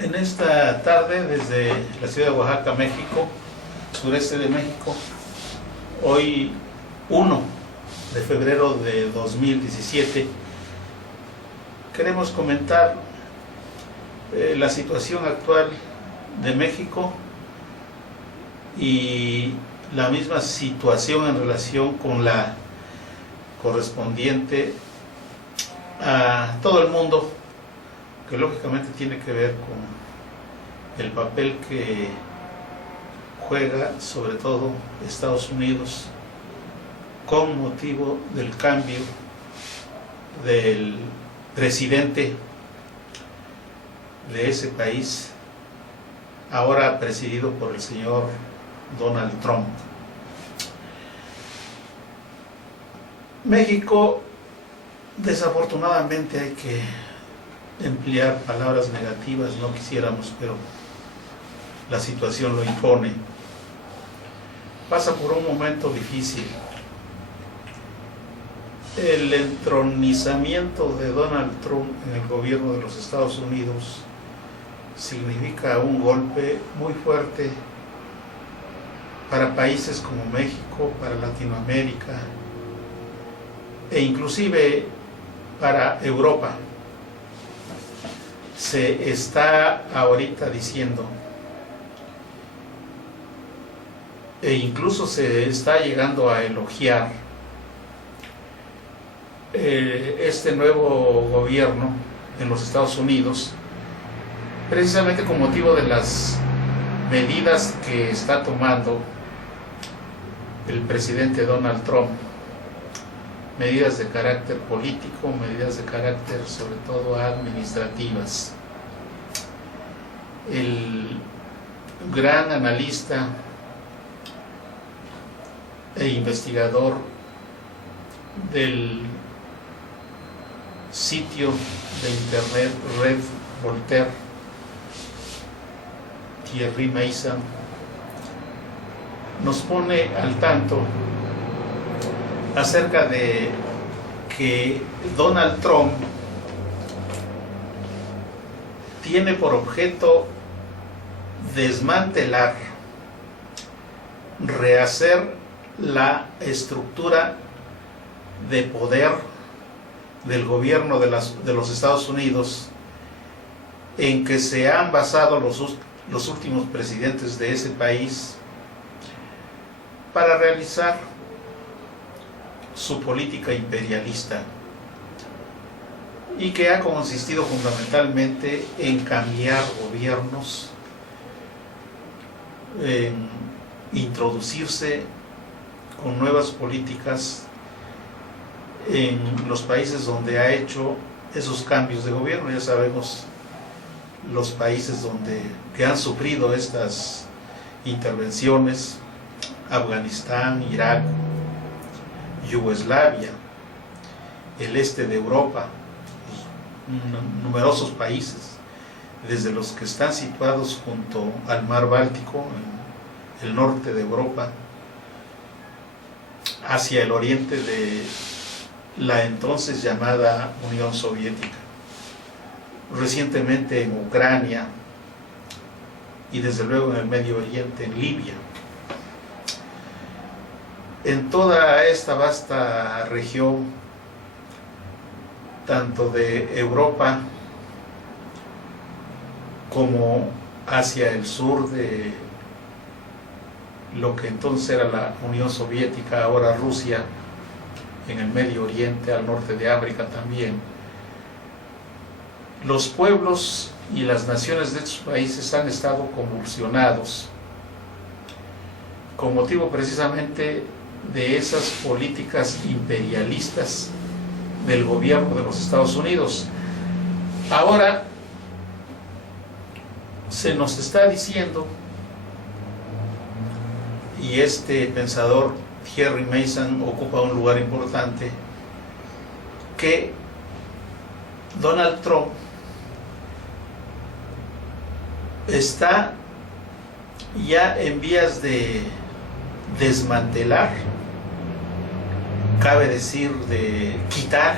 En esta tarde, desde la ciudad de Oaxaca, México, sureste de México, hoy 1 de febrero de 2017, queremos comentar la situación actual de México y la misma situación en relación con la correspondiente a todo el mundo, que lógicamente tiene que ver con el papel que juega sobre todo Estados Unidos con motivo del cambio del presidente de ese país, ahora presidido por el señor Donald Trump. México, desafortunadamente, hay que emplear palabras negativas, no quisiéramos, pero la situación lo impone. Pasa por un momento difícil. El entronizamiento de Donald Trump en el gobierno de los Estados Unidos significa un golpe muy fuerte para países como México, para Latinoamérica e inclusive para Europa. Se está ahorita diciendo, e incluso se está llegando a elogiar este nuevo gobierno en los Estados Unidos, precisamente con motivo de las medidas que está tomando el presidente Donald Trump, medidas de carácter político, medidas de carácter sobre todo administrativas. El gran analista e investigador del sitio de internet Red Voltaire, Thierry Meyssan, nos pone al tanto acerca de que Donald Trump tiene por objeto desmantelar, rehacer la estructura de poder del gobierno de los Estados Unidos en que se han basado los últimos presidentes de ese país para realizar su política imperialista, y que ha consistido fundamentalmente en cambiar gobiernos, en introducirse con nuevas políticas en los países donde ha hecho esos cambios de gobierno. Ya sabemos los países que han sufrido estas intervenciones: Afganistán, Irak, Yugoslavia, el este de Europa, numerosos países, desde los que están situados junto al mar Báltico, en el norte de Europa, hacia el oriente de la entonces llamada Unión Soviética, recientemente en Ucrania y desde luego en el Medio Oriente, en Libia. En toda esta vasta región, tanto de Europa como hacia el sur de lo que entonces era la Unión Soviética, ahora Rusia, en el Medio Oriente, al norte de África también, los pueblos y las naciones de estos países han estado convulsionados con motivo precisamente de esas políticas imperialistas del gobierno de los Estados Unidos. Ahora se nos está diciendo, y este pensador Thierry Meyssan ocupa un lugar importante, que Donald Trump está ya en vías de desmantelar, cabe decir, de quitar,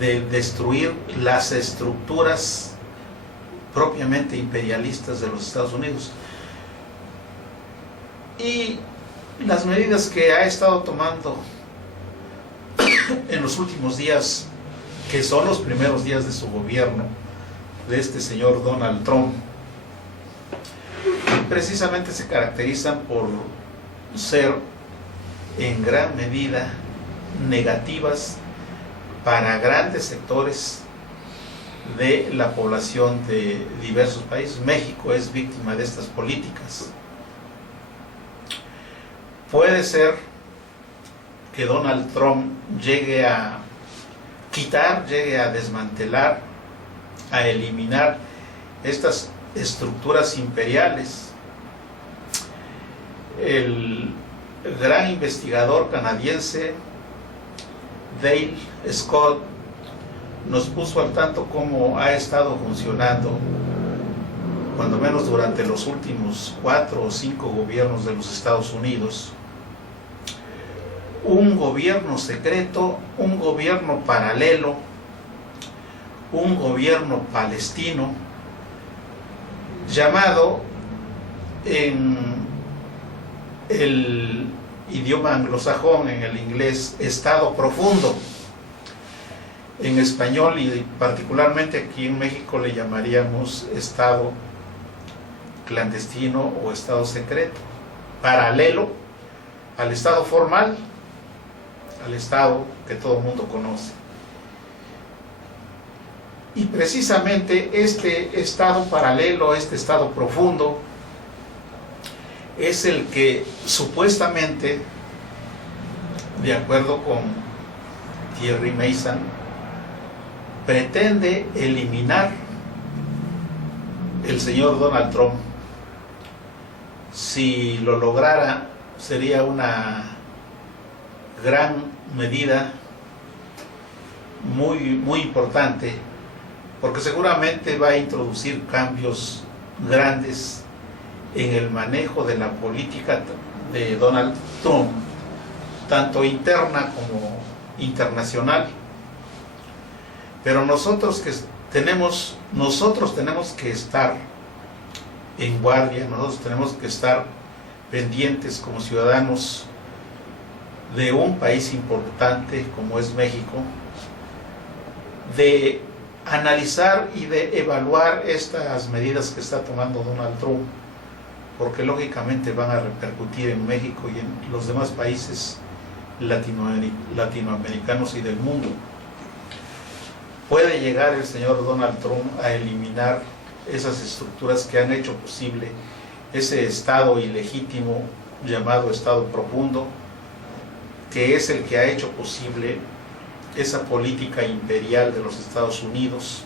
de destruir las estructuras propiamente imperialistas de los Estados Unidos. Y las medidas que ha estado tomando en los últimos días, que son los primeros días de su gobierno, de este señor Donald Trump, precisamente se caracterizan por ser en gran medida negativas para grandes sectores de la población de diversos países. México es víctima de estas políticas. Puede ser que Donald Trump llegue a quitar, llegue a desmantelar, a eliminar estas estructuras imperiales. El gran investigador canadiense Dale Scott nos puso al tanto cómo ha estado funcionando, cuando menos durante los últimos 4 o 5 gobiernos de los Estados Unidos, un gobierno secreto, un gobierno paralelo, un gobierno palestino, llamado en el idioma anglosajón, en el inglés, Estado Profundo. En español y particularmente aquí en México le llamaríamos Estado clandestino o Estado secreto, paralelo al Estado formal, al Estado que todo el mundo conoce. Y precisamente este Estado paralelo, este Estado profundo, es el que supuestamente, de acuerdo con Thierry Meyssan, pretende eliminar el señor Donald Trump. Si lo lograra, sería una gran medida, muy importante, porque seguramente va a introducir cambios grandes en el manejo de la política de Donald Trump, tanto interna como internacional. Pero nosotros tenemos que estar en guardia, nosotros tenemos que estar pendientes como ciudadanos de un país importante como es México, de analizar y de evaluar estas medidas que está tomando Donald Trump, porque lógicamente van a repercutir en México y en los demás países latinoamericanos y del mundo. Puede llegar el señor Donald Trump a eliminar esas estructuras que han hecho posible ese Estado ilegítimo llamado Estado Profundo, que es el que ha hecho posible esa política imperial de los Estados Unidos.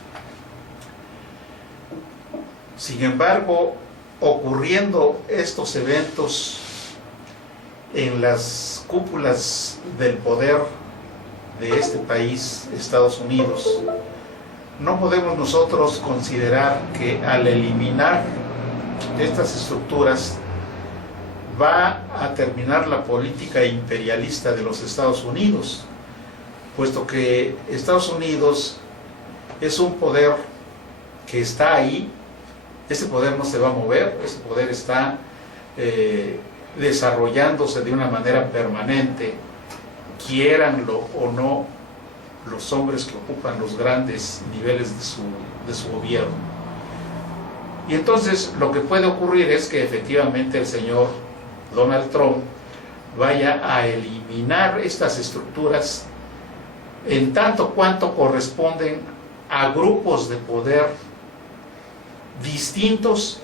Sin embargo, ocurriendo estos eventos en las cúpulas del poder de este país, Estados Unidos, no podemos nosotros considerar que al eliminar estas estructuras va a terminar la política imperialista de los Estados Unidos, puesto que Estados Unidos es un poder que está ahí. Este poder no se va a mover, este poder está desarrollándose de una manera permanente, quiéranlo o no los hombres que ocupan los grandes niveles de su gobierno. Y entonces lo que puede ocurrir es que efectivamente el señor Donald Trump vaya a eliminar estas estructuras en tanto cuanto corresponden a grupos de poder distintos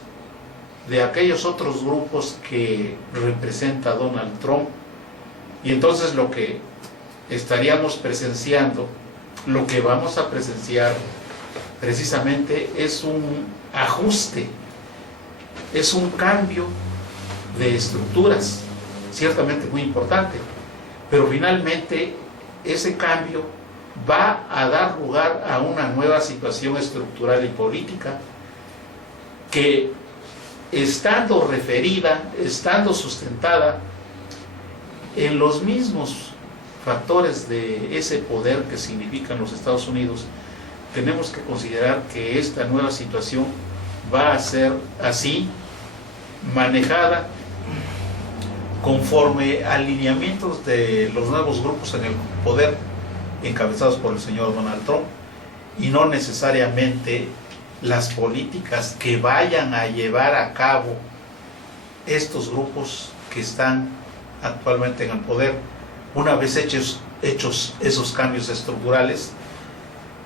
de aquellos otros grupos que representa Donald Trump. Y entonces lo que estaríamos presenciando, lo que vamos a presenciar precisamente es un ajuste, es un cambio de estructuras, ciertamente muy importante, pero finalmente ese cambio va a dar lugar a una nueva situación estructural y política que, estando referida, estando sustentada en los mismos factores de ese poder que significan los Estados Unidos, tenemos que considerar que esta nueva situación va a ser así, manejada conforme a lineamientos de los nuevos grupos en el poder, encabezados por el señor Donald Trump, y no necesariamente las políticas que vayan a llevar a cabo estos grupos que están actualmente en el poder. Una vez hechos esos cambios estructurales,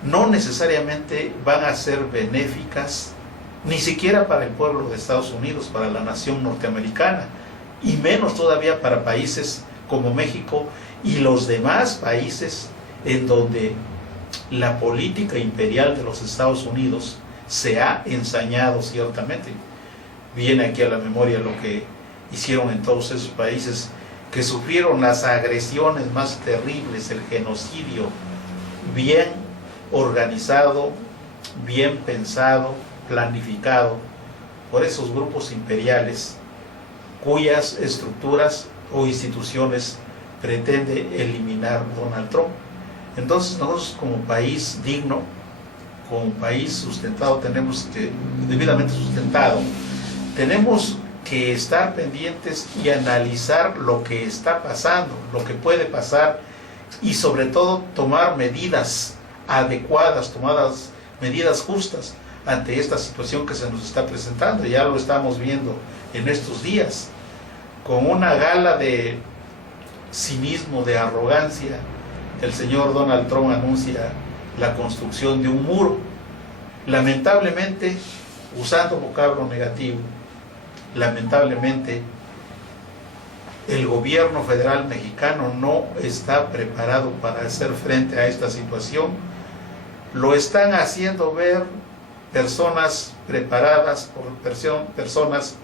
no necesariamente van a ser benéficas, ni siquiera para el pueblo de Estados Unidos, para la nación norteamericana, y menos todavía para países como México y los demás países en donde la política imperial de los Estados Unidos se ha ensañado ciertamente. Viene aquí a la memoria lo que hicieron en todos esos países que sufrieron las agresiones más terribles, el genocidio bien organizado, bien pensado, planificado por esos grupos imperiales cuyas estructuras o instituciones pretende eliminar Donald Trump. Entonces nosotros como país digno, como país sustentado, debidamente sustentado, tenemos que estar pendientes y analizar lo que está pasando, lo que puede pasar, y sobre todo tomar medidas adecuadas, medidas justas ante esta situación que se nos está presentando. Ya lo estamos viendo en estos días, con una gala de cinismo, de arrogancia. El señor Donald Trump anuncia la construcción de un muro, lamentablemente usando vocablo negativo. Lamentablemente el gobierno federal mexicano no está preparado para hacer frente a esta situación. Lo están haciendo ver personas preparadas, por personas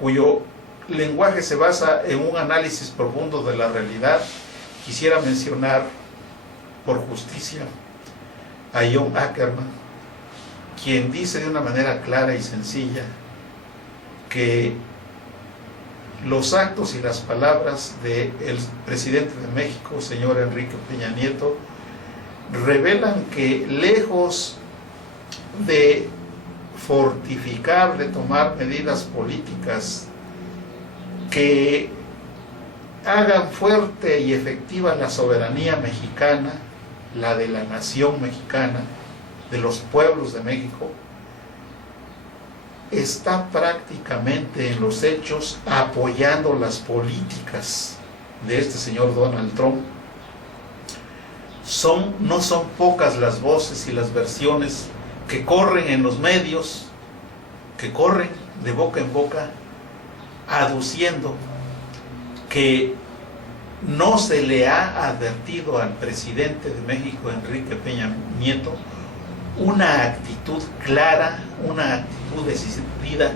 cuyo lenguaje se basa en un análisis profundo de la realidad. Quisiera mencionar, por justicia, a John Ackerman, quien dice de una manera clara y sencilla que los actos y las palabras del presidente de México, señor Enrique Peña Nieto, revelan que lejos de fortificar, de tomar medidas políticas que hagan fuerte y efectiva la soberanía mexicana, la de la nación mexicana, de los pueblos de México, está prácticamente en los hechos apoyando las políticas de este señor Donald Trump. No son pocas las voces y las versiones que corren en los medios, que corren de boca en boca, aduciendo que no se le ha advertido al presidente de México, Enrique Peña Nieto, una actitud clara, una actitud decidida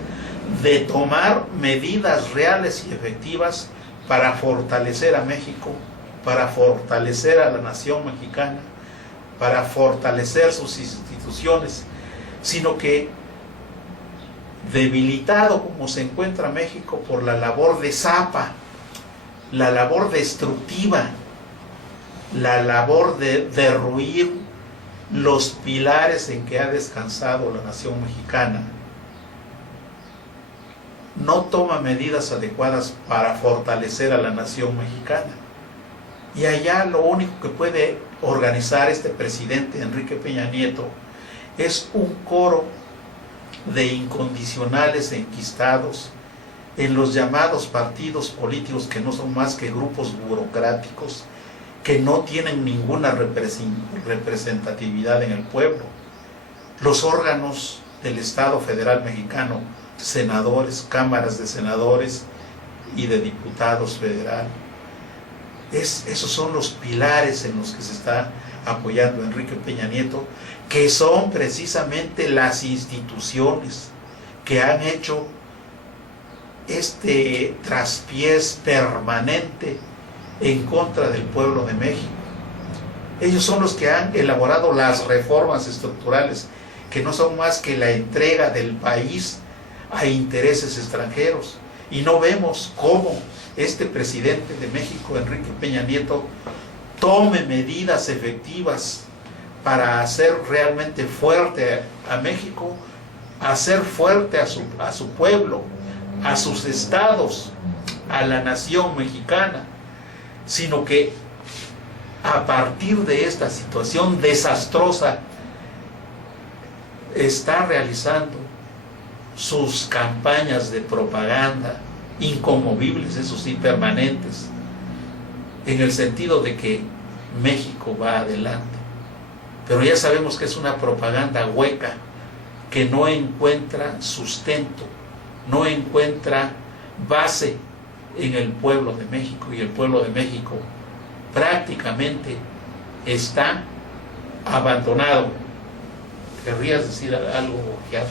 de tomar medidas reales y efectivas para fortalecer a México, para fortalecer a la nación mexicana, para fortalecer sus instituciones, sino que debilitado como se encuentra México por la labor de zapa, la labor destructiva, la labor de derruir los pilares en que ha descansado la nación mexicana, no toma medidas adecuadas para fortalecer a la nación mexicana. Y allá lo único que puede organizar este presidente Enrique Peña Nieto es un coro de incondicionales enquistados en los llamados partidos políticos, que no son más que grupos burocráticos que no tienen ninguna representatividad en el pueblo. Los órganos del Estado Federal Mexicano, senadores, cámaras de senadores y de diputados federal, esos son los pilares en los que se está apoyando Enrique Peña Nieto, que son precisamente las instituciones que han hecho este traspiés permanente en contra del pueblo de México. Ellos son los que han elaborado las reformas estructurales, que no son más que la entrega del país a intereses extranjeros. Y no vemos cómo este presidente de México, Enrique Peña Nieto, tome medidas efectivas para hacer realmente fuerte a México, hacer fuerte a su pueblo, a sus estados, a la nación mexicana, sino que a partir de esta situación desastrosa está realizando sus campañas de propaganda inconmovibles, eso sí, permanentes, en el sentido de que México va adelante. Pero ya sabemos que es una propaganda hueca, que no encuentra sustento, no encuentra base en el pueblo de México, y el pueblo de México prácticamente está abandonado. ¿Querrías decir algo, Jorge?